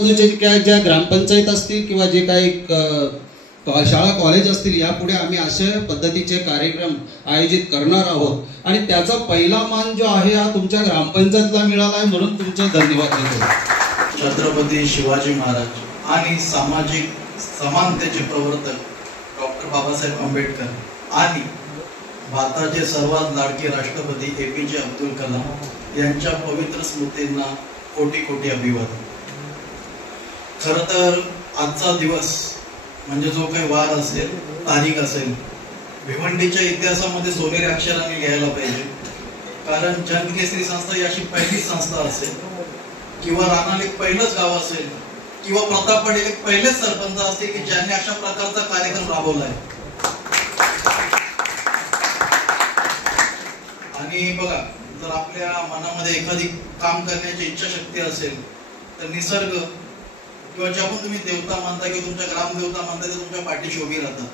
ज्या ग्रामपंचायत असतील किंवा जे काही शाळा कॉलेज असतील यापुढे आम्ही अशा पद्धतीचे कार्यक्रम आयोजित करणार आहोत आणि त्याचा पहिला मान जो आहे हा तुमच्या ग्रामपंचायतला मिळाला आहे, म्हणून तुमचे धन्यवाद देतो। छत्रपती शिवाजी महाराज आणि सामाजिक समानतेचे प्रवर्तक डॉक्टर बाबासाहेब आंबेडकर आणि भारताचे सर्वात लाडके राष्ट्रपती APJ अब्दुल कलाम यांच्या पवित्र स्मृतींना कोटी कोटी अभिवादन। खरं तर आजचा दिवस म्हणजे जो काही वार असेल, तारीख असेल, भिवंडीच्या इतिहासामध्ये सोनेरी अक्षरांनी लिहायला पाहिजे। कारण जनकेसरी संस्था ही अशी पहिलीच संस्था असेल किंवा रानाल एक पहिलंच गाव असेल किंवा प्रतापवाडीत एक पहिलेच सरपंच असतील की ज्यांनी अशा प्रकारचा कार्यक्रम राबवलाय। आणि बघा, जर आपल्या मनामध्ये एखादी काम करण्याची इच्छाशक्ती असेल तर निसर्ग किंवा ज्या पण तुम्ही देवता मानता किंवा तुमच्या ग्रामदेवता मानता ते तुमच्या पाठीशी उभी राहतात।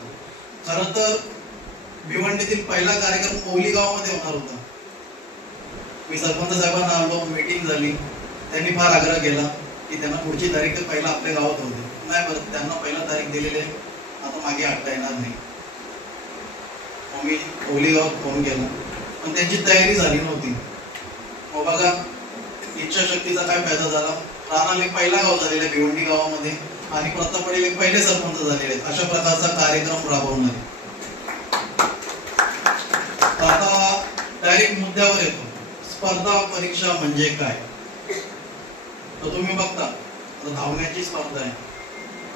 खरं तर भिवंडीतील पहिला कार्यक्रम ओली गावामध्ये होणार होता। मी सरपंच साहेबांना आलो, मीटिंग झाली, त्यांनी फार आग्रह केला की त्यांना पुढची तारीख तर पहिला आपल्या गावात होती। नाही बरं, त्यांना पहिला तारीख दिलेली आहे, आता मागे हटता येणार नाही। मी ओली गावात फोन केला पण त्यांची तयारी झाली नव्हती। मग बघा इच्छाशक्तीचा काय फायदा झाला। रानाल एक पहिला गाव झालेला आहे भिवंडी गावामध्ये आणि प्रतापवाडी एक पहिले सरपंच झालेले आहेत। अशा प्रकारचा कार्यक्रम राबवणार। आता डायरेक्ट मुद्द्यावर येतो, स्पर्धा परीक्षा म्हणजे काय। तर तुम्ही बघता धावण्याची स्पर्धा आहे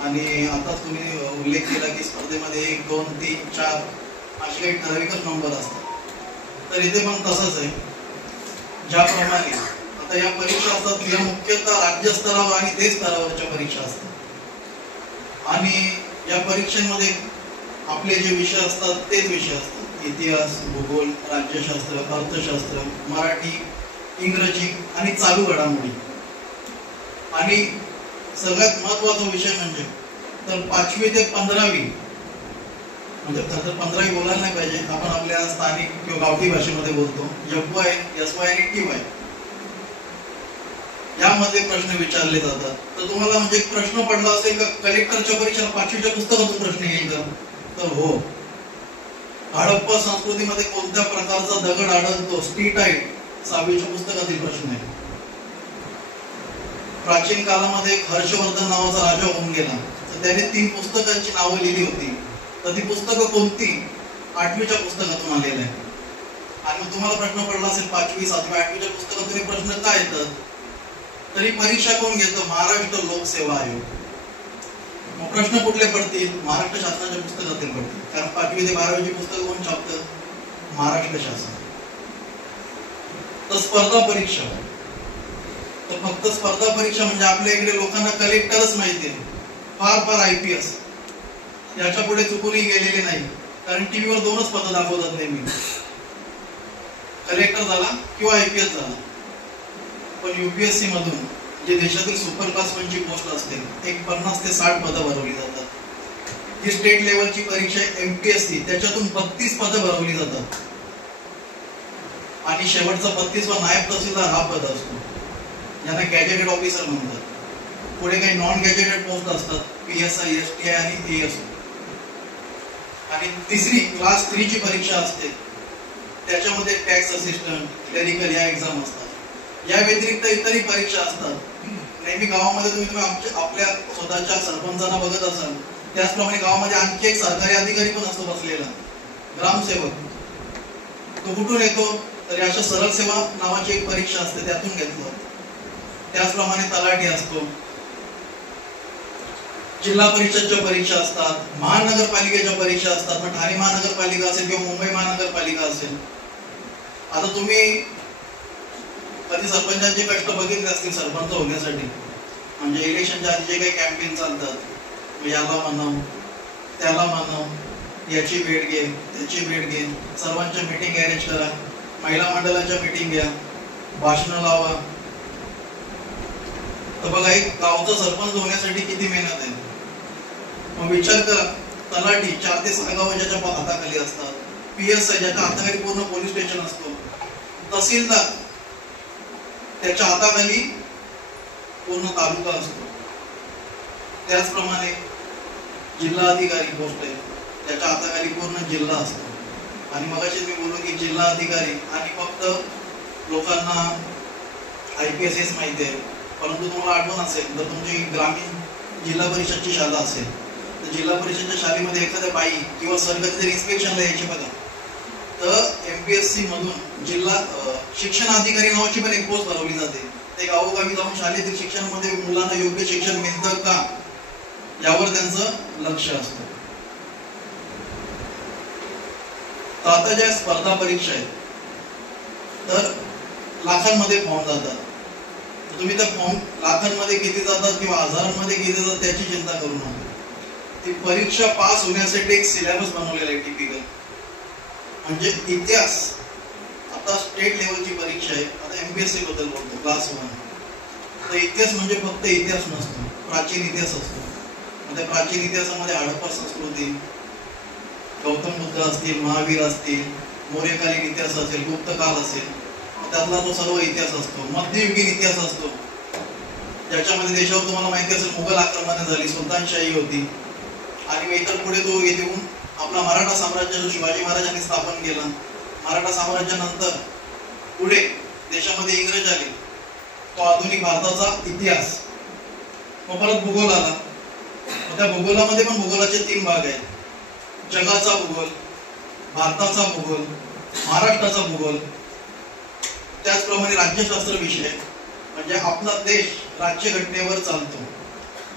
आणि आता तुम्ही उल्लेख केला की स्पर्धेमध्ये 1, 2, 3, 4 असे काही ठराविकच नंबर असतात। तर इथे पण तसंच आहे। ज्याप्रमाणे आता या परीक्षा असतात या मुख्यतः राज्यस्तरावर आणि देश स्तरावरच्या परीक्षा असतात आणि या परीक्षेमध्ये आपले जे विषय असतात तेच विषय असतात। इतिहास, भूगोल, राज्यशास्त्र, अर्थशास्त्र, मराठी, इंग्रजी आणि चालू घडामोडी। आणि सगळ्यात महत्वाचा विषय म्हणजे तर 5वी ते 15वी म्हणजे 15वी बोलायला नाही पाहिजे, आपण आपल्या स्थानिक किंवा गावठी भाषेमध्ये बोलतो FY, SY आणि TY यामध्ये प्रश्न विचारले जातात। तर तुम्हाला म्हणजे एक प्रश्न पडला असेल का कलेक्टरच्या परीक्षेला 5वीच्या पुस्तकातून प्रश्न येईल का? तर हो। हडप्पा संस्कृतीमध्ये कोणत्या प्रकारचा दगड आढळतो, स्टीटाईट 6वीच्या पुस्तकातील प्रश्न आहे। प्राचीन काळामध्ये एक हर्षवर्धन नावाचा राजा होऊन गेला, तर त्याने 3 पुस्तकांची नावं लिहिली होती। तर ती पुस्तकं कोणती? 8वीच्या पुस्तकातून आलेलं आहे। आणि मग तुम्हाला प्रश्न पडला असेल 5वी, 7वी, 8वीच्या पुस्तकातून हे प्रश्न काय येतात? तरी परीक्षा कोण घेतं? महाराष्ट्र लोकसेवा आयोग। मग प्रश्न कुठले पडतील? महाराष्ट्र शासनाच्या पुस्तकातील पडतील, कारण 5वी ते 12वीची पुस्तकं कोण छापतं? महाराष्ट्र शासन। तर स्पर्धा परीक्षा, तर फक्त स्पर्धा परीक्षा म्हणजे आपल्या इकडे लोकांना कलेक्टरच माहिती आहे, फार IPS याच्या पुढे चुकूनही गेलेले नाही। कारण टीव्हीवर 2च पदं दाखवतात नेहमी, कलेक्टर झाला किंवा IPS झाला। पण UPSC मधून जे देशातील सुपर क्लास 1ची पोस्ट असते एक 50 ते 60 पदं भरवली जातात। जी स्टेट लेवलची परीक्षा MPSC त्याच्यातून 32 पदं भरवली जातात आणि शेवटचा 32वा नायब तहसीलदार हा पद असतो, ज्यांना गॅजेटेड ऑफिसर म्हणतात। पुढे काही नॉन गॅजेटेड पोस्ट असतात, PSI, STI आणि ASO। आणि तिसरी क्लास 3 ची परीक्षा असते, त्याच्यामध्ये टॅक्स असिस्टंट, क्लेरिकल या एक्झाम असतात। या व्यतिरिक्त इतरही परीक्षा असतात। नेहमी गावामध्ये तुम्ही आपल्या स्वतःच्या सरपंचांना बघत असाल, त्याचप्रमाणे गावामध्ये आणखी एक सरकारी अधिकारी पण असतो बसलेला, ग्रामसेवक। तो कुठून येतो? तर अशा सरळ सेवा नावाची एक परीक्षा असते, त्यातून घेतलं। त्याचप्रमाणे तलाठी असतो, जिल्हा परिषदच्या परीक्षा असतात, महानगरपालिकेच्या परीक्षा असतात। मग ठाणे महानगरपालिका असेल किंवा मुंबई महानगरपालिका असेल। आता तुम्ही कधी सरपंचांचे कष्ट बघितले असतील सरपंच होण्यासाठी, म्हणजे इलेक्शनच्या आधी जे काही कॅम्पेन चालतात, याला म्हणाव त्याला म्हणाव, याची भेट घे त्याची भेट घे, सर्वांच्या मीटिंग अरेंज करा, महिला मंडळाच्या मीटिंग घ्या, भाषण लावा। तर बघा एक गावचा सरपंच होण्यासाठी किती मेहनत आहे। मग विचार करा, तलाठी 4 ते 6 गाव ज्याच्या हाताखाली असतात, PSI ज्याच्या हाताखाली पूर्ण पोलीस स्टेशन असतो, तहसीलदार त्याच्या हाताखाली पूर्ण तालुका असतो, त्याचप्रमाणे जिल्हाधिकारी पोस्ट आहे, त्याच्या हाताखाली पूर्ण जिल्हा असतो. आणि मगाशी मी बोललो की जिल्हा अधिकारी आणि फक्त लोकांना IPSS माहिती आहे, परंतु तुम्हाला आठवण असेल जर तुमची ग्रामीण जिल्हा परिषदची शाळा असेल तर जिल्हा परिषदच्या शाळेमध्ये एखाद्या बाई किंवा सरकारी जर इन्स्पेक्शनला यायची बघा, तर MPSC मधून जिल्हा शिक्षण अधिकारी नावाची पण एक पोस्ट भरवली जाते. ते गावोगावी जाऊन शाळेतील शिक्षणामध्ये मुलांना योग्य शिक्षण मिळतं का यावर त्यांचं लक्ष असतं. तर आता ज्या स्पर्धा परीक्षा आहेत तर लाखांमध्ये फॉर्म जातात. तुम्ही त्या फॉर्म लाखांमध्ये किती जातात किंवा हजारांमध्ये किती जातात त्याची चिंता करू नका. ती परीक्षा पास होण्यासाठी एक सिलेबस बनवलेला आहे टिपिकल, म्हणजे इतिहास. आता स्टेट लेवलची परीक्षा आहे, आता MPSC बद्दल बोलतो क्लास 1. तर इतिहास म्हणजे फक्त इतिहास नसतो, प्राचीन इतिहास असतो. त्या प्राचीन इतिहासामध्ये हडप्पा संस्कृती, गौतम बुद्ध असतील, महावीर असतील, मौर्यकालीन इतिहास असेल, गुप्त काल असेल, त्यातला तो सर्व इतिहास असतो. मध्ययुगीन इतिहास असतो, ज्याच्यामध्ये देशावर तुम्हाला माहिती असेल मुघल आक्रमण झाली, सुलतानशाही होती, आणि इतर पुढे तो येऊन आपला मराठा साम्राज्य जो शिवाजी महाराजांनी स्थापन केला. मराठा साम्राज्यानंतर पुढे देशामध्ये इंग्रज आले, तो आधुनिक भारताचा इतिहास. मग परत भूगोल आला, त्या भूगोलामध्ये पण भूगोलाचे 3 भाग आहेत: जगाचा भूगोल, भारताचा भूगोल, महाराष्ट्राचा भूगोल. त्याचप्रमाणे राज्यशास्त्र विषय, म्हणजे आपला देश राज्यघटनेवर चालतो.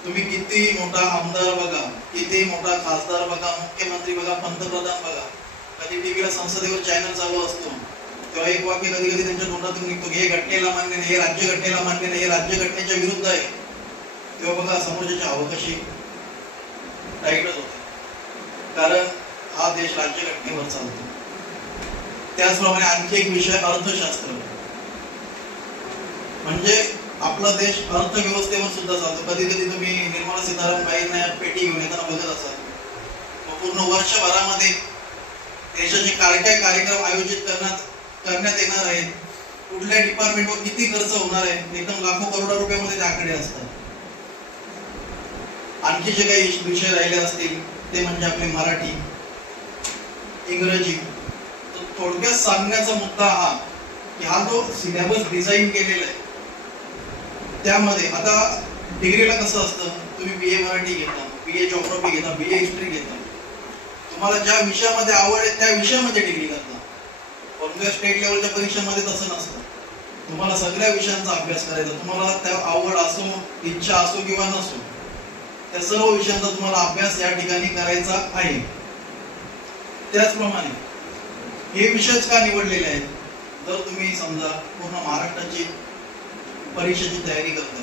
तुम्ही किती मोठा आमदार बघा, किती मोठा खासदार बघा, मुख्यमंत्री बघा, पंतप्रधान बघा, कधी टीव्हीला संसदेवर चॅनल चालू असतो तेव्हा एक वाक्य कधी कधी त्यांच्या तोंडातून निघतो की हे घटनेला मान्य नाही, हे राज्यघटनेला मान्य नाही, हे राज्यघटनेच्या विरुद्ध आहे. तेव्हा बघा समोरच्याची हवा कशी टाईटच होते, कारण हा देश राज्यघटनेवर चालतो. त्याचप्रमाणे आणखी एक विषय अर्थशास्त्र, म्हणजे आपला देश अर्थव्यवस्थेवर सुद्धा चालतो. कधी कधी तुम्ही निर्मला सीतारामन बाईंना पेटी घेऊन येताना बघत असाल, पूर्ण वर्षभरामध्ये देशाचे काय काय कार्यक्रम आयोजित करण्यात येणार आहेत, कुठल्या डिपार्टमेंटवर किती खर्च होणार आहे, एकदम लाखो करोडो रुपयामध्ये ते आकडे असतात. आणखी जे काही विषय राहिले असतील ते म्हणजे आपले मराठी, इंग्रजी. थोडक्यात सांगण्याचा मुद्दा हा की हा जो सिलेबस डिझाईन केलेला आहे त्यामध्ये आता डिग्रीला कसं असतं, तुम्ही BA मराठी घेता, BA जिओग्राफी घेता, BA हिस्ट्री घेता, तुम्हाला ज्या विषयामध्ये आवड आहे त्या विषयामध्ये डिग्री करता. परंतु स्टेट लेवलच्या परीक्षेमध्ये तसं नसतं. तुम्हाला सगळ्या विषयांचा अभ्यास करायचा, तुम्हाला त्या आवड असो, इच्छा असो किंवा नसो, त्या सर्व विषयांचा तुम्हाला अभ्यास या ठिकाणी करायचा आहे. त्याचप्रमाणे हे विषयच का निवडलेले आहेत, जर तुम्ही समजा पूर्ण महाराष्ट्राची परीक्षेची तयारी करता,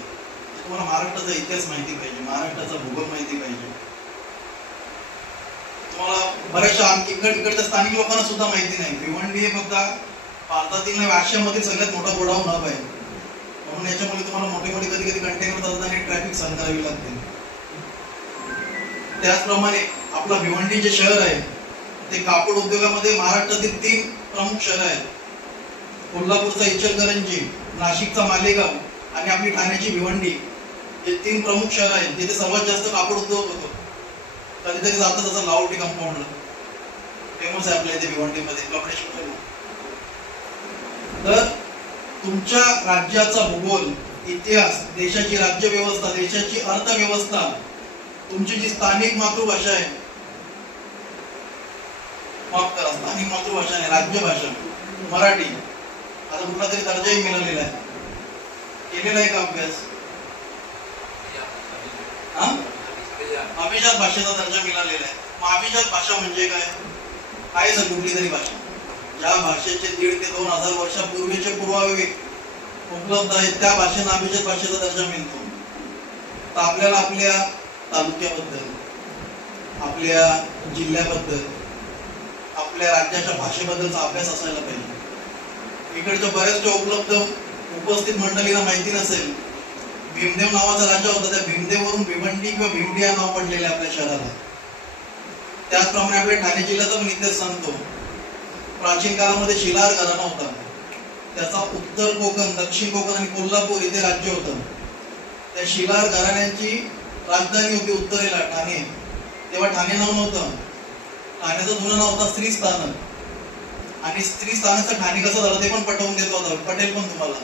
तुम्हाला महाराष्ट्राचा इतिहास माहिती पाहिजे, महाराष्ट्राचा भूगोल माहिती पाहिजे, तुम्हाला बऱ्याचशा इकडच्या स्थानिक लोकांना सुद्धा माहिती नाही. भिवंडी हे फक्त भारतातील आशियामधील सगळ्यात मोठा गोडाऊन हब आहे, म्हणून याच्यामुळे तुम्हाला मोठे मोठे कधी कधी कंटेनर चालताना ट्रॅफिक सहन करावी लागते. त्याचप्रमाणे आपला भिवंडी जे शहर आहे ते कापड उद्योगामध्ये महाराष्ट्रातील 3 प्रमुख शहर आहेत. कोल्हापूरचा इचलकरंजी, नाशिकचा मालेगाव आणि आपली ठाण्याची भिवंडी, हे 3 प्रमुख शहर आहेत जिथे सर्वात जास्त कापड उद्योग होतो. कधीतरी जातं तसं लाहोटी कंपाऊंड फेमस आहे आपल्या इथे भिवंडीमध्ये कपडे शिवून. तर तुमच्या राज्याचा भूगोल, इतिहास, देशाची राज्यव्यवस्था, देशाची अर्थव्यवस्था, तुमची जी स्थानिक मातृभाषा आहे, माफ करा स्थानिक मातृभाषा नाही राज्यभाषा मराठी, आता कुठला तरी दर्जाही मिळालेला आहे, केलेला आहे का अभ्यास? अभिजात भाषेचा दर्जा मिळालेला आहे. मग अभिजात भाषा म्हणजे काय? आहे सर कुठली तरी भाषा ज्या भाषेचे 1,500 ते 2,000 वर्षापूर्वीचे पुरावे उपलब्ध आहेत, त्या भाषेला अभिजात भाषेचा दर्जा मिळतो. तर आपल्याला आपल्या तालुक्याबद्दल, आपल्या जिल्ह्याबद्दल, आपल्या राज्याच्या भाषेबद्दलचा अभ्यास असायला पाहिजे. इकडच्या बऱ्याचशा उपस्थित मंडळीला माहिती नसेल, भीमदेव नावाचा राजा होता, त्या भीमदेववरून भिवंडी किंवा भिवंडी या नाव पडलेले आपल्या शहराला. त्याचप्रमाणे आपल्या ठाणे जिल्ह्याचा पण इतिहास सांगतो. प्राचीन काळामध्ये शिलार घराणा होता, त्याचा उत्तर कोकण, दक्षिण कोकण आणि कोल्हापूर इथे राज्य होतं. त्या शिलार घराण्यांची राजधानी होती उत्तरेला ठाणे, तेव्हा ठाणे नाव नव्हतं, ठाण्याचं जुनं नाव होतं श्री स्थानक. आणि स्त्री स्थानकचं ठाणे कसं झालं ते पण पटवून देतो होता, पटेल पण तुम्हाला.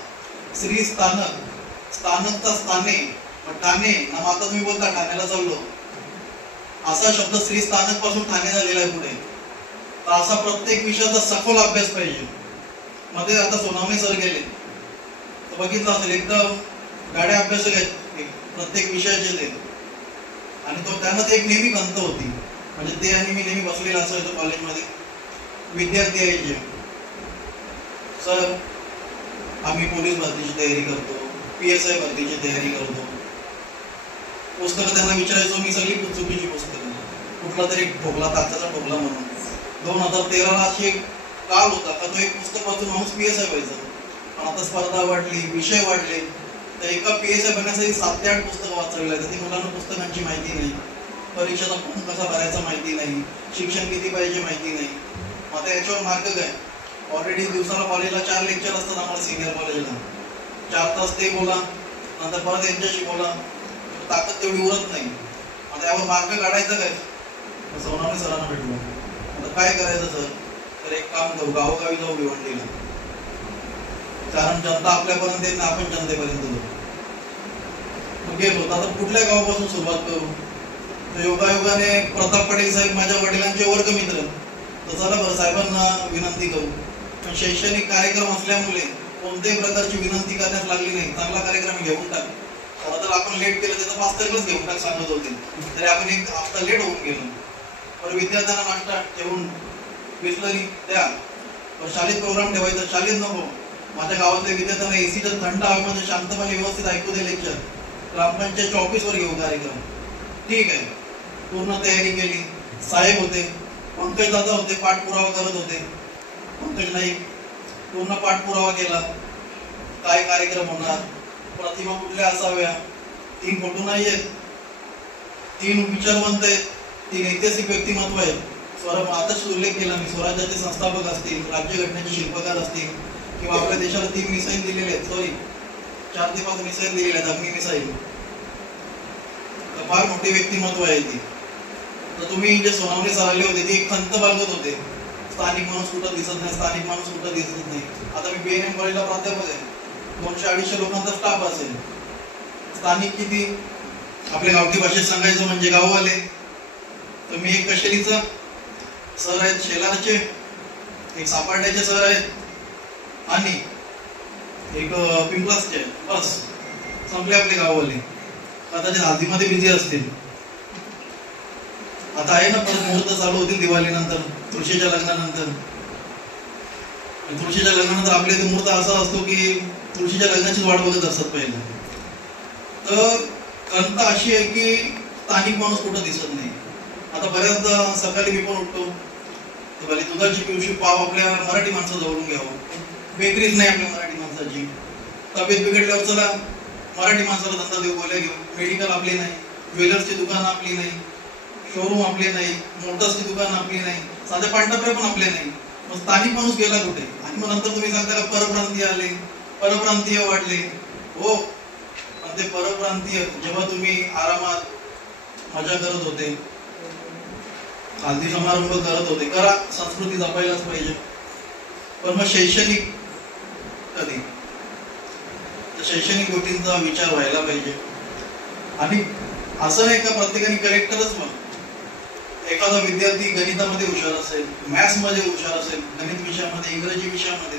श्री स्थानक, स्थानकचा स्थाने, ठाणे ना, आता तुम्ही बोलता ठाण्याला चाललो, असा शब्द श्री स्थानक पासून ठाणे झालेला आहे पुढे. तर असा प्रत्येक विषयाचा सखोल अभ्यास पाहिजे. मध्ये आता सोनावणे सर गेले तर बघितलं असेल, एकदम गाड्या अभ्यासक आहेत प्रत्येक विषयाचे ते. आणि तो त्यांना ते एक नेहमी खंत होती, म्हणजे ते आणि मी नेहमी बसलेला असायचो कॉलेजमध्ये. विद्यार्थी यायचे, सर आम्ही पोलीस भरतीची तयारी करतो, PSI भरतीची तयारी करतो. पुस्तकं त्यांना विचारायचो मी, सगळी चुकीची पुस्तकं, कुठला तरी ठोकला, ताकचा ठोकला म्हणून. 2013ला अशी एक काळ होता का तो एक पुस्तक वाचून माणूस PSI व्हायचा. पण आता स्पर्धा वाढली, विषय वाढले, तर एका PSI बनण्यासाठी 7 ते 8 पुस्तकं वाचावी लागतात. ती मुलांना पुस्तकांची माहिती नाही, परीक्षेचा फॉर्म कसा भरायचा माहिती नाही, शिक्षण किती पाहिजे माहिती नाही. आता याच्यावर मार्ग काय? ऑलरेडी दिवसाला कॉलेजला 4 लेक्चर असतात आम्हाला सिनियर कॉलेजला. 4 तास ते बोला, नंतर परत यांच्याशी बोला, ताकद तेवढी उरत नाही. आता यावर मार्ग काढायचा काय? सोनावणे सरांना भेटलो. आता काय करायचं सर? तर एक काम करू, गावोगावी जाऊ भिवंडीला, कारण जनता आपल्यापर्यंत येत नाही, आपण जनतेपर्यंत जाऊ. गेलो. आता कुठल्या गावापासून सुरुवात करू? तर योगायोगाने प्रताप पाटील साहेब माझ्या वडिलांचे वर्गमित्र, तर चला बरं साहेबांना विनंती करू. पण शैक्षणिक कार्यक्रम असल्यामुळे कोणत्याही प्रकारची विनंती करण्यास लागली नाही. चांगला कार्यक्रम घेऊन टाक, खरं तर आपण लेट केलं त्याचं 5 तारखेलाच घेऊन टाक सांगत होते, तरी आपण 1 हफ्ता लेट होऊन गेलो. पण विद्यार्थ्यांना नाश्ता ठेवून बिस्लरी द्या, पण शाळेत प्रोग्राम ठेवायचा, शाळेत नको. माझ्या गावातल्या विद्यार्थ्यांना एसीच्या थंड हवेमध्ये शांतपणे व्यवस्थित ऐकू दे लेक्चर. ग्रामपंचायतच्या ऑफिसवर घेऊ कार्यक्रम. ठीक आहे, पूर्ण तयारी केली. साहेब होते, पंकज दादा होते, पाठपुरावा करत होते. पंकज नाईक पूर्ण पाठपुरावा केला, काय कार्यक्रम होणार, प्रतिमा कुठल्या असाव्या, 3 फोटो नाही आहेत, 3 विचारवंत आहेत, 3 ऐतिहासिक व्यक्तिमत्व आहेत. आताच उल्लेख केला मी, स्वराज्याचे संस्थापक असतील, राज्यघटनेचे शिल्पकार असतील, किंवा आपल्या देशाला 3 मिसाईल दिलेले आहेत, 4 ते 5 मिसाईल दिलेले आहेत, अग्नी मिसाईल. फार मोठी व्यक्तिमत्व आहे ती. तर तुम्ही जे सोनावणे सर आले होते ते एक खंत बाळगत होते, स्थानिक माणूस कुठं दिसत नाही, स्थानिक माणूस कुठं दिसत नाही. आता मी BNM कॉलेजला प्राध्यापक आहे, 200-250 लोकांचा स्टाफ असेल. स्थानिक किती? आपल्या गावठी भाषेत सांगायचं म्हणजे गाववाले. तर मी एक कशेरीचा सर आहेत, शेलारचे, एक सापाड्याचे सर आहेत, आणि एक पिंपलासचे. बस संपले आपले गाववाले. कदाचित हळदीमध्ये बिझी असतील. आता आहे ना परत मुहूर्त चालू होतील दिवाळीनंतर, तुळशीच्या लग्नानंतर. तुळशीच्या लग्नानंतर आपल्या इथे मुहूर्त असा असतो की तुळशीच्या लग्नाचीच वाट बघत असतात पहिले. तर खंत अशी आहे की स्थानिक माणूस कुठं दिसत नाही. आता बऱ्याचदा सकाळी मी पण उठतो, तर भले दुधाची पिवशी पाव आपल्या मराठी माणसं जवळून घ्यावं. बेकरीच नाही आपल्या मराठी माणसाची. तब्येत बिघडल्यावर चला मराठी माणसाला धंदा देऊ, गोळ्या घेऊ. मेडिकल आपले नाही, ज्वेलर्सची दुकानं आपली नाही, शोरूम आपले नाही, मोटर्सची दुकानं आपली नाही, साधे पांढरपे पण आपले नाही. मग स्थानिक माणूस गेला कुठे? आणि मग नंतर तुम्ही सांगता का परप्रांतीय आले, परप्रांतीय वाढले. हो, पण ते परप्रांतीय जेव्हा तुम्ही आरामात मजा करत होते, हल्दी समारंभ करत होते, करा, संस्कृती जपायलाच पाहिजे. पण मग शैक्षणिक कधी? तर शैक्षणिक गोष्टींचा विचार व्हायला पाहिजे. आणि असं नाही का प्रत्येकाने कलेक्टरच मग. एखादा विद्यार्थी गणितामध्ये हुशार असेल, मॅथ्स मध्ये हुशार असेल, गणित विषयामध्ये, इंग्रजी विषयामध्ये,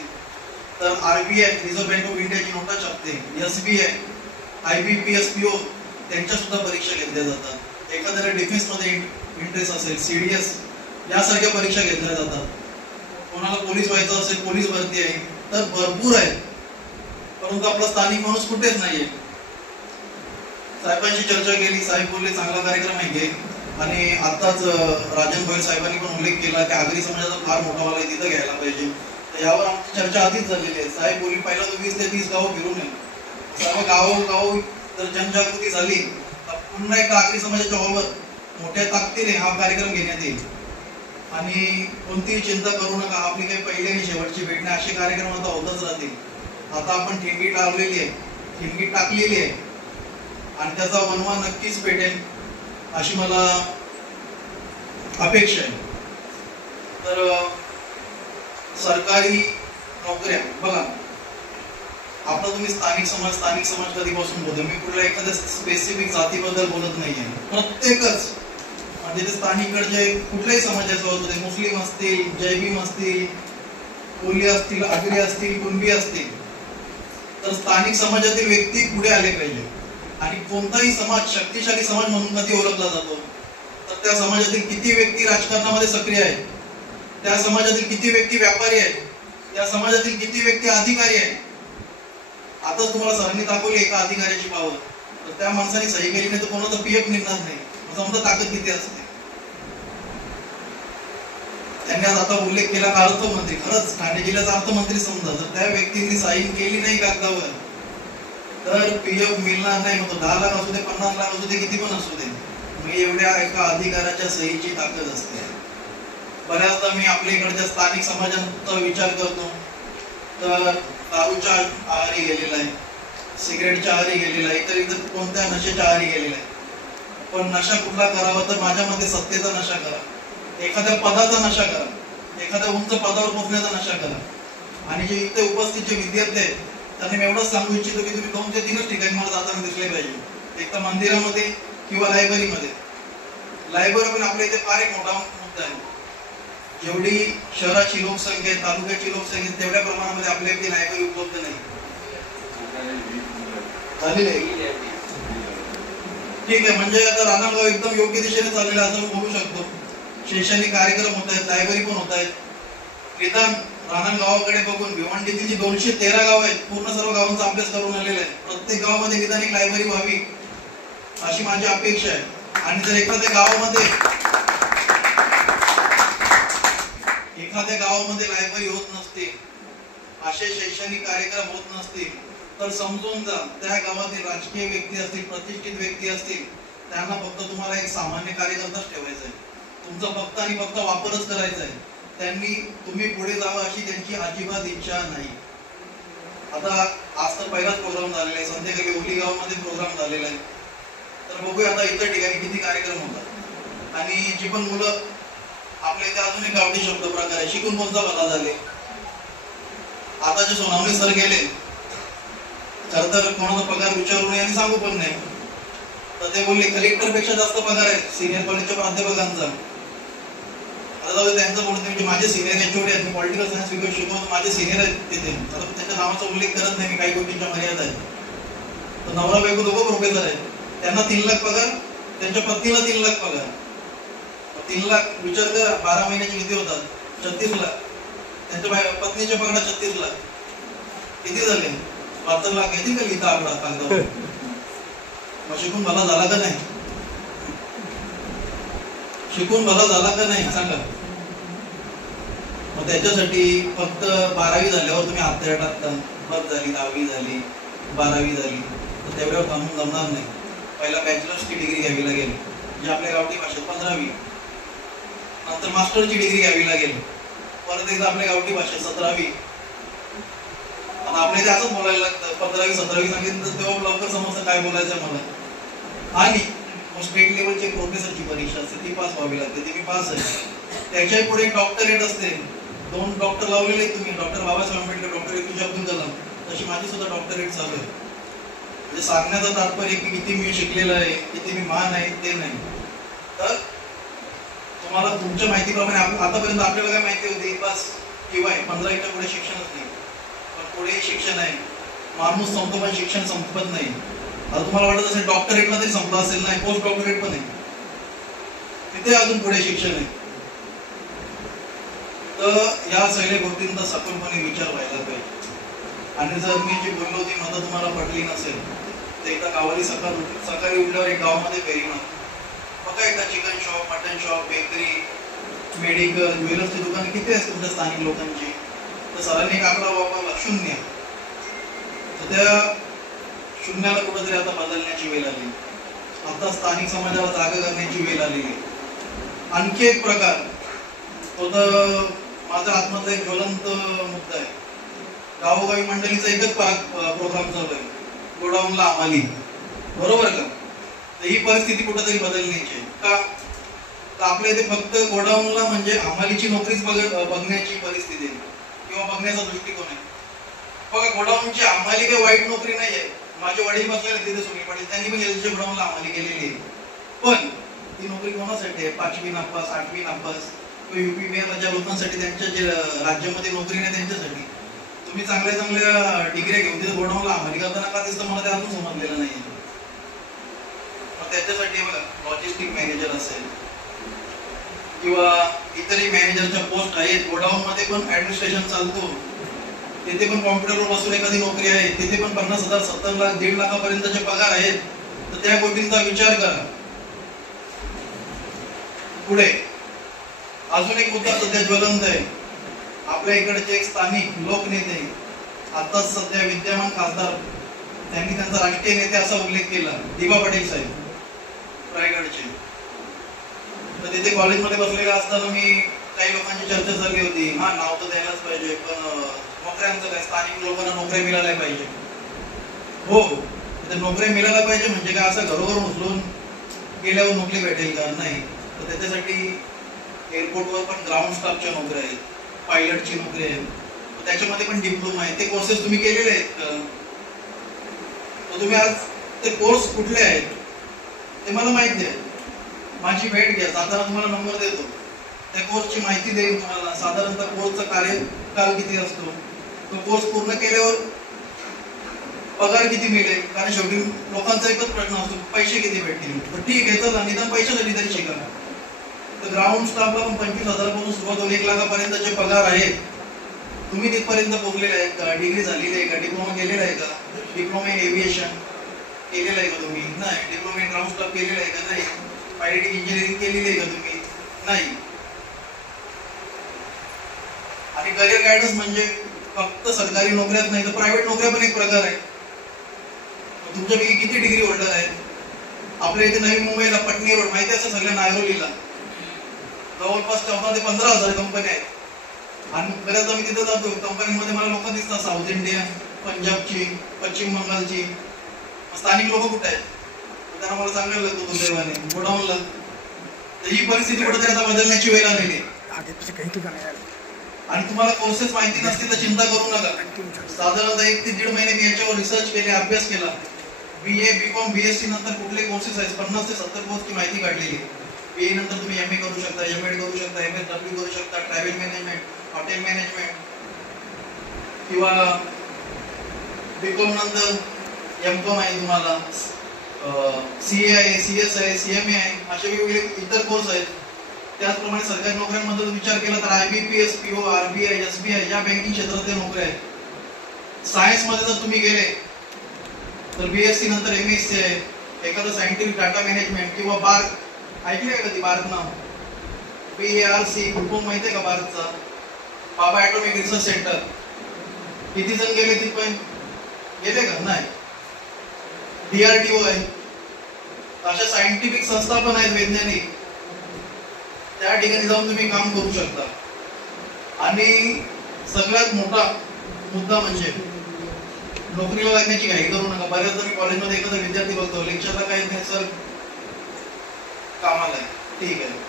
तर RBI रिझर्व्ह बँक ऑफ इंडियाची नोटा छापते, SBI, IBPS PO त्यांच्या सुद्धा परीक्षा घेतल्या जातात. एखाद्याला डिफेन्स मध्ये इंटरेस्ट असेल, CDS यासारख्या परीक्षा घेतल्या जातात. कोणाला पोलीस व्हायचं असेल, पोलीस भरती आहे, तर भरपूर आहे. परंतु आपला स्थानिक माणूस कुठेच नाहीये. साहेबांची चर्चा केली, साहेब बोलले चांगला कार्यक्रम आहे घे. आणि आताच राजन भोयर साहेबांनी पण उल्लेख केला की आगरी समाजाचा फार मोठा वाला आहे, तिथं घ्यायला पाहिजे. तर यावर आमची चर्चा आधीच झालेली आहे. साहेब बोलली पहिला 20 ते 30 गावं फिरून येईल. सर्व गावोगाव जर जनजागृती झाली तर पुन्हा एका आगरी समाजाच्या हॉलवर मोठ्या ताकदीने हा कार्यक्रम घेण्यात येईल. आणि कोणतीही चिंता करू नका, आपली काही पहिली आणि शेवटची भेट नाही. असे कार्यक्रम आता होतच राहतील. आता आपण ठिणगी टाकलेली आहे, ठिणगी टाकलेली आहे. आणि त्याचा वनवा नक्कीच पेटेल अशी मला अपेक्षा आहे. तर सरकारी नोकऱ्या बघा, आपला तुम्ही स्थानिक समाज कधीपासून बोलतो. मी कुठल्या एखाद्या स्पेसिफिक जातीबद्दल बोलत नाहीये. प्रत्येकच म्हणजे ते स्थानिकडचे कुठल्याही समाजाचे होतो, ते मुस्लिम असतील, जैविम असतील, कोल्ही असतील, आगरी असतील, कुणबी असतील, तर स्थानिक समाजातील व्यक्ती पुढे आले पाहिजे. आणि कोणताही समाज शक्तिशाली समाज म्हणून कधी ओळखला जातो, तर त्या समाजातील किती व्यक्ती राजकारणामध्ये सक्रिय आहेत, त्या समाजातील किती व्यक्ती व्यापारी आहेत, त्या समाजातील किती व्यक्ती अधिकारी आहेत. आताच तुम्हाला सरांनी दाखवली एका अधिकाऱ्याची पावर, तर त्या माणसाने सही केली नाही तर कोणाचा पीएफ निघणार नाही. समजा ताकद किती असते. त्यांनी आज आता उल्लेख केला का अर्थमंत्री, खरंच ठाणे जिल्ह्याचा अर्थमंत्री समजा जर त्या व्यक्तींनी साईन केली नाही कागदावर तर पीएफ मिळणार नाही. मग तो 10 लाख असू दे, 50 लाख असू दे, किती पण असू दे. मग एवढ्या एका अधिकाऱ्याच्या सहीची ताकद असते. बऱ्याचदा मी आपल्या इकडच्या स्थानिक समाजांचा विचार करतो तर दारूच्या आहारी गेलेला आहे, सिगरेटच्या आहारी गेलेला आहे, इतर कोणत्या नशेच्या आहारी गेलेला आहे. पण नशा कुठला करावा तर माझ्या मते सत्तेचा नशा करा, एखाद्या पदाचा नशा करा, एखाद्या उंच पदावर पोहोचण्याचा नशा करा. आणि जे इथे उपस्थित जे विद्यार्थी आहेत त्यांनी मी एवढंच सांगू इच्छितो की तुम्ही 2 ते 3 ठिकाणी मला जाताना दिसले पाहिजे. एक तर मंदिरामध्ये किंवा लायब्ररीमध्ये. लायब्ररी पण आपल्या इथे फार एक मोठा मुद्दा आहे. जेवढी शहराची लोकसंख्या आहे, तालुक्याची लोकसंख्या आहे, तेवढ्या प्रमाणामध्ये आपल्या इथे लायब्ररी उपलब्ध नाही. ठीक आहे, म्हणजे आता रानागाव एकदम योग्य दिशेने चाललेलं असं बोलू शकतो. शैक्षणिक कार्यक्रम होत आहेत, लायब्ररी पण होत आहेत. निदान रानागावाकडे बघून भिवंडीतील जी 213 गाव आहेत, पूर्ण सर्व गावांचा अभ्यास करून आलेला आहे. प्रत्येक गावामध्ये निदान एक लायब्ररी व्हावी अशी माझी अपेक्षा आहे. आणि जर एखाद्या गावामध्ये लायब्ररी होत नसते, असे शैक्षणिक कार्यक्रम होत नसतील, तर समजून जा त्या गावातील राजकीय व्यक्ती असतील, प्रतिष्ठित व्यक्ती असतील, त्यांना फक्त तुम्हाला एक सामान्य कार्यकर्ताच ठेवायचा आहे. तुमचा फक्त आणि फक्त वापरच करायचा आहे. त्यांनी तुम्ही पुढे जावं अशी त्यांची अजिबात इच्छा नाही. आता आज तर पहिलाच प्रोग्राम झालेला आहे, संध्याकाळी ओली गावामध्ये प्रोग्राम झालेला आहे. तर बघूया आता इतर ठिकाणी किती कार्यक्रम होतात. आणि जी पण मुलं आपल्या इथे अजून एक गावठी शब्द प्रकार आहे, शिकून कोणता भला झाले. आता जे सोनावणे सर गेले, खर तर कोणाचा पगार विचारू नये आणि सांगू पण नाही, तर ते बोलले कलेक्टर पेक्षा जास्त पगार आहे सिनियर कॉलेजच्या प्राध्यापकांचा. आता त्यांचं बोलतो म्हणजे माझे सिनियर एचओडी आहेत, मी पॉलिटिकल सायन्स विषय शिकवतो, माझे सिनियर आहेत तिथे. आता त्यांच्या नावाचा उल्लेख करत नाही मी, काही गोष्टींच्या मर्यादा आहेत. तर नवरा बायको दोघं प्रोफेसर आहेत, त्यांना 3 लाख पगार, त्यांच्या पत्नीला 3 लाख पगार. 3 लाख विचार करा 12 महिन्याचे किती होतात, 36 लाख. त्यांच्या पत्नीच्या पगार 36 लाख. किती झाले, 72 लाख येतील का लिहिता आकडा कागदावर. मग शिकून भला झाला का नाही, शिकून भला झाला का नाही सांगा. मग त्याच्यासाठी फक्त 12वी झाल्यावर तुम्ही हातऱ्या टाकता, बस झाली 10वी झाली 12वी झाली, तर तेवढ्यावर थांबून जमणार नाही. पहिला बॅचलर्सची डिग्री घ्यावी लागेल, जी आपल्या गावठी भाषेत 15वी. नंतर मास्टरची डिग्री घ्यावी लागेल, परत एकदा आपल्या गावठी भाषेत 17वी. आणि आपल्या इथे असंच बोलायला लागतं, 15वी 17वी सांगितलं तेव्हा लवकर समजतं काय बोलायचं मला. आणि स्टेट लेवलची प्रोफेसरची परीक्षा असते, ती पास व्हावी लागते, ती मी पास आहे. त्याच्या पुढे डॉक्टरेट असते, 2 डॉक्टर लावलेले आहेत तुम्ही, doctor Babasaheb Ambedkar, doctor APJ Abdul Kalam. तशी माझी सुद्धा डॉक्टरेट चालू आहे. म्हणजे सांगण्याचं तात्पर्य की किती मी शिकलेलं आहे, किती मी महान आहे ते नाही. तर तुम्हाला तुमच्या माहितीप्रमाणे आतापर्यंत आपल्याला काय माहिती होती, बस किंवा 15वीच्या पुढे शिक्षणच नाही. पण पुढे शिक्षण आहे, माणूस संपतो पण शिक्षण संपत नाही. आता तुम्हाला वाटत असेल डॉक्टरेटला तरी संपला असेल, नाही, पोस्ट डॉक्टरेट पण आहे, तिथे अजून पुढे शिक्षण आहे. तर या सगळ्या गोष्टींचा सखोलपणे विचार व्हायला पाहिजे. आणि जर मी जी बोललो ती मतं तुम्हाला पटली नसेल तर एकदा गावाली सकाळी उठल्यावर एक गावामध्ये फेरी मार बघा. एकदा chicken shop, mutton shop, bakery, medical, ज्वेलर्सची दुकाने किती असतात तुमच्या स्थानिक लोकांची. तर सरांनी एक आकडा वापरला 0. तर त्या शून्याला कुठेतरी आता बदलण्याची वेळ आली. आता स्थानिक समाजाला जागा करण्याची वेळ आलेली. आणखी एक प्रकार, तो तर माझ्या आत्महत्या एक ज्वलंत मुद्दा आहे. गावोगावी मंडळीचा एकच प्रोग्राम चालू आहे, गोडाऊनला आम्हाली. बरोबर का? तर ही परिस्थिती कुठेतरी बदलण्याची आहे. का? तर आपल्या इथे फक्त गोडाऊनला म्हणजे हमालीची नोकरीच बघण्याची परिस्थिती आहे किंवा बघण्याचा दृष्टिकोन आहे. बघा, गोडाऊनची हमाली काही वाईट नोकरी नाही आहे. माझे वडील बसलेले तिथे सुनील पाटील, त्यांनी पण एलजीच्या गोडाऊनला हमाली केलेली आहे. पण ती नोकरी कोणासाठी आहे? 5वी नापास, 8वी नापास किंवा युपी बिहारच्या लोकांसाठी, त्यांच्या जे राज्यामध्ये नोकरी नाही त्यांच्यासाठी. तुम्ही चांगल्या डिग्री घेऊन तिथे गोडाऊनला हमाली करताना का दिसतं मला त्यातून समजलेलं नाही. मग त्याच्यासाठी बघा, लॉजिस्टिक मॅनेजर असेल किंवा इतरही मॅनेजरच्या पोस्ट आहेत. गोडाऊन मध्ये पण ऍडमिनिस्ट्रेशन चालतो, तिथे पण कॉम्प्युटरवर बसून एखादी नोकरी आहे, तिथे पण 50,000, 70 लाख, 1.5 लाखापर्यंतचे पगार आहेत. तर त्या गोष्टींचा विचार करा. पुढे अजून एक मुद्दा सध्या ज्वलंत आहे. आपल्या इकडचे एक स्थानिक लोकनेते, आता सध्या विद्यमान खासदार, त्यांनी त्यांचा राष्ट्रीय नेते असा उल्लेख केला, दिबा पाटील साहेब रायगडचे. तर तिथे कॉलेजमध्ये बसलेला असताना मी काही लोकांची चर्चा झाली होती. हा, नाव तर द्यायलाच पाहिजे, पण नोकऱ्यांचं काय, स्थानिक लोकांना नोकऱ्या मिळाल्या पाहिजे. हो, तर नोकऱ्या मिळाल्या पाहिजे म्हणजे काय असं घरोघर उचलून गेल्यावर नोकरी भेटेल का? नाही. तर त्याच्यासाठी एअरपोर्टवर पण ग्राउंड स्टाफच्या नोकऱ्या आहेत, पायलटची नोकरी आहे, त्याच्यामध्ये पण डिप्लोमा आहे. ते कोर्सेस तुम्ही केलेले आहेत का? तर तुम्ही आज ते कोर्स कुठले आहेत ते मला माहिती आहे. माझी भेट घ्या, साधारण तुम्हाला नंबर देतो, त्या कोर्सची माहिती देईल तुम्हाला. साधारणतः कोर्सचा कार्यकाल किती असतो, तो कोर्स पूर्ण केल्यावर पगार किती मिळेल, कारण शेवटी लोकांचा एकच प्रश्न असतो, पैसे किती भेटतील. तर ठीक आहे, चला निदान पैशासाठी तरी शिका. तर ग्राउंड स्टाफला पण 25,000 पासून सुरुवात होऊन 1 लाखापर्यंतचे पगार आहेत. तुम्ही तिथपर्यंत पोहोचलेले आहेत का? डिग्री झालेली आहे का? डिप्लोमा केलेला आहे का? डिप्लोमा इन एव्हिएशन केलेला आहे का तुम्ही? नाही. डिप्लोमा इन ग्राउंड स्टाफ केलेला आहे का? नाही. पायलटिंग इंजिनिअरिंग केलेली आहे का तुम्ही? नाही. आणि करिअर गायडन्स म्हणजे फक्त सरकारी नोकऱ्याच नाही, तर प्रायव्हेट नोकऱ्या पण एक प्रकार आहे. तुमच्यापैकी किती डिग्री होल्डर आहेत? आपल्या इथे नवी मुंबईला पटनी रोड माहिती असं सगळ्या नायरोलीला जवळपास 14 ते 15,000 कंपन्या आहेत. आणि बऱ्याचदा मी तिथे जातो, कंपन्यांमध्ये मला लोक दिसतात साऊथ इंडिया, पंजाबची, पश्चिम बंगालची. स्थानिक लोक कुठे आहेत? त्यांना मला सांगायला लागतो दुर्दैवाने गोडाऊनला. तर ही परिस्थिती कुठेतरी आता बदलण्याची वेळ आलेली आहे. आणि तुम्हाला कोर्सेस माहिती नसतील तर चिंता करू नका. साधारणतः 1 ते 1.5 महिने मी याच्यावर रिसर्च केले, अभ्यास केला. BA, BCom, BSc नंतर कुठले कोर्सेस आहेत, 50 ते 70 कोर्सची माहिती काढलेली. BA नंतर तुम्ही MA करू शकता, MAd करू शकता, MSW करू शकता, ट्रॅव्हल मॅनेजमेंट, हॉटेल मॅनेजमेंट, किंवा BCom नंतर MCom आहे तुम्हाला, CA आहे, CS आहे, CMA आहे, असे वेगवेगळे इतर कोर्स आहेत. त्याचप्रमाणे सरकारी नोकऱ्यांमध्ये विचार केला तर IBPS, PO, RBI, SBI या बँकिंग क्षेत्रातल्या नोकऱ्या आहेत. सायन्स मध्ये जर तुम्ही गेले तर BSc नंतर MSc आहे, एखादं सायंटिफिक डाटा मॅनेजमेंट किंवा बार्क ऐकले का? कधी बार्क नाव? BARC फुलफॉर्म माहिती आहे का बार्कचा? बाबा ॲटॉमिक रिसर्च सेंटर. किती जण गेले तिथपर्यंत? गेले का? नाही. DRDO आहे. अशा सायंटिफिक संस्था पण आहेत, वैज्ञानिक. त्या ठिकाणी जाऊन तुम्ही काम करू शकता. आणि सगळ्यात मोठा मुद्दा म्हणजे नोकरीला लागण्याची घाई करू नका. बऱ्याचदा मी कॉलेजमध्ये एखादा विद्यार्थी बघतो, लेक्चरला काय नाही सर, कामाला आहे, ठीक आहे.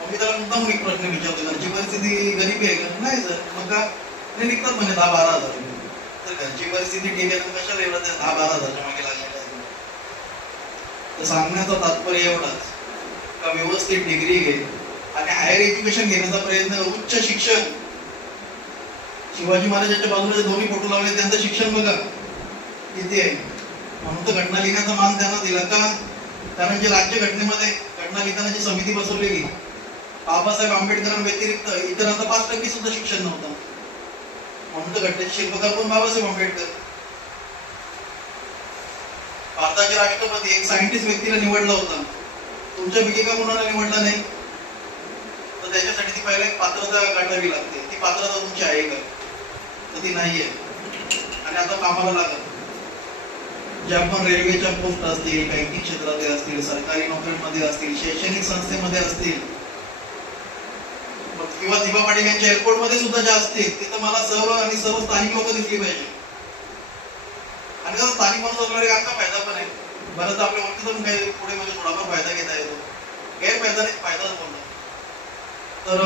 मग मी त्याला मुद्दाम एक प्रश्न विचारतो, घरची परिस्थिती गरीबी आहे का? नाही सर. मग का? ते निघतात म्हणजे 10-12 हजार. तर घरची परिस्थिती ठीक आहे, तर कशाला एवढं 10-12 हजारच्या मागे लागलेलं आहे? तर सांगण्याचं तात्पर्य एवढाच का व्यवस्थित डिग्री घे आणि हायर एज्युकेशन घेण्याचा प्रयत्न, उच्च शिक्षण. शिवाजी महाराजांच्या बाजूला दोन्ही फोटो लावले, त्यांचं शिक्षण बघा किती आहे. म्हणून तर घटना लिहिण्याचा मान त्यांना दिला का? कारण जे राज्यघटनेमध्ये घटना लिहिताना जी समिती बसवलेली, बाबासाहेब आंबेडकरांव्यतिरिक्त इतरांना 5% सुद्धा शिक्षण नव्हतं. म्हणून तर घटनेचे शिल्पकार पण बाबासाहेब आंबेडकर. भारताचे राष्ट्रपती एक सायंटिस्ट व्यक्तीला निवडला होता, तुमच्यापैकी का कोणाला निवडला नाही? तर त्याच्यासाठी ती पहिला एक पात्रता गाठावी लागते. ती पात्रता तुमची आहे का? तर ती नाहीये. आणि आता कामाला लागत. ज्या पण रेल्वेच्या पोस्ट असतील, बँकिंग क्षेत्रात असतील, सरकारी नोकऱ्यांमध्ये असतील, शैक्षणिक संस्थेमध्ये असतील, किंवा दिबा पाटील यांच्या एअरपोर्टमध्ये सुद्धा ज्या असतील, तिथं मला सर्व स्थानिक लोक दिसली पाहिजे. आणि जर स्थानिक माणूस असणारे यांचा फायदा पण आहे. बऱ्याचदा आपल्या ओळखीचा पण काही पुढे म्हणजे थोडाफार फायदा घेता येतो, गैरफायदा नाही फायदाच बोलतो. तर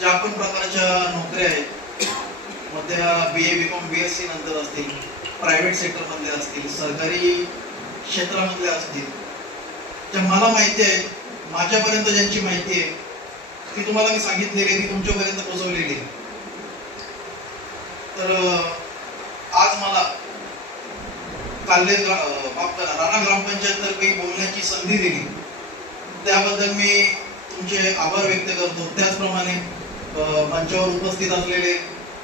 ज्या पण प्रकारच्या नोकऱ्या आहेत, मग त्या BA BCom BSc नंतर असतील, प्रायव्हेट सेक्टर मधल्या असतील, सरकारी क्षेत्रामधल्या असतील, ज्या मला माहिती आहे, माझ्यापर्यंत ज्यांची माहिती आहे ती तुम्हाला मी सांगितलेली, ती तुमच्यापर्यंत पोहोचवलेली. तर आज मला राणा ग्रामपंचायत तर्फे बोलण्याची संधी दिली, त्याबद्दल मी तुमचे आभार व्यक्त करतो. त्याचप्रमाणे मंचावर उपस्थित असलेले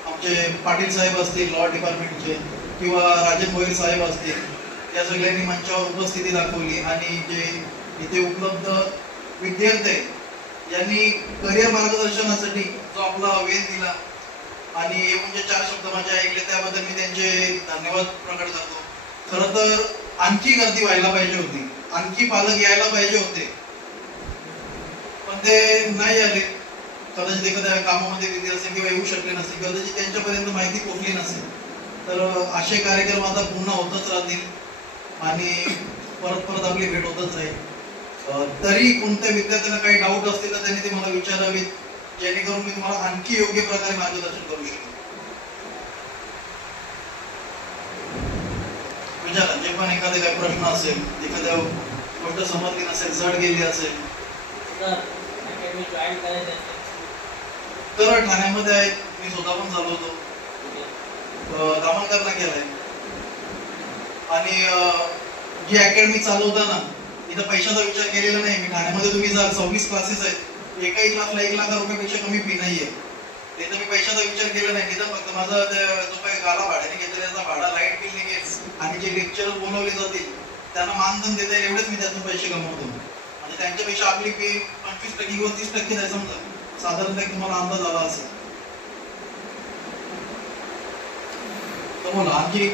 आमचे पाटील साहेब असतील लॉ डिपार्टमेंटचे, किंवा राजन भोईर साहेब असतील, या सगळ्यांनी मंचावर उपस्थिती दाखवली. आणि जे इथे उपलब्ध विद्यार्थी आहेत यांनी करिअर मार्गदर्शनासाठी जो आपला वेळ दिला आणि येऊन जे 4 शब्द माझे ऐकले त्याबद्दल मी त्यांचे धन्यवाद प्रकट करतो. खरं तर आणखी गर्दी व्हायला पाहिजे होती, आणखी पालक यायला पाहिजे होते, पण ते नाही आले. कदाचित एखाद्या कामामध्ये बिझी असेल किंवा येऊ शकले नसेल, कदाचित त्यांच्यापर्यंत माहिती पोहोचली नसेल. तर असे कार्यक्रम आता पुन्हा होतच राहतील आणि परत परत आपली भेट होतच राहील. तरी कोणत्या विद्यार्थ्यांना काही डाऊट असतील तर त्यांनी ते मला विचारावेत, जेणेकरून मी तुम्हाला आणखी योग्य प्रकारे मार्गदर्शन करू शकेन. विचारा, जे पण एखादे काही प्रश्न असेल, एखाद्या गोष्ट समजली नसेल, जड गेली असेल तर ठाण्यामध्ये आहे, मी स्वतः पण चालवतो, दामणकरला केलाय. आणि जी अकॅडमी चालवताना इथं पैशाचा विचार केलेला नाही मी. ठाण्यामध्ये तुम्ही जर 26 क्लासेस आहेत, एकाही क्लासला 1 लाख रुपयापेक्षा कमी फी नाहीये. तिथं मी पैशाचा विचार केला नाही. तिथं फक्त माझा जो काही गाला भाड्याने घेतला त्याचा भाडा, लाईट बिल निघेल आणि जे लेक्चर बोलवले जातील त्यांना मानधन देता येईल, एवढेच मी त्यातून पैसे कमवतो. म्हणजे त्यांच्यापेक्षा आपली फी 25% किंवा 30% आहे समजा, साधारणतः तुम्हाला अंदाज आला असेल. तर बोला आणखी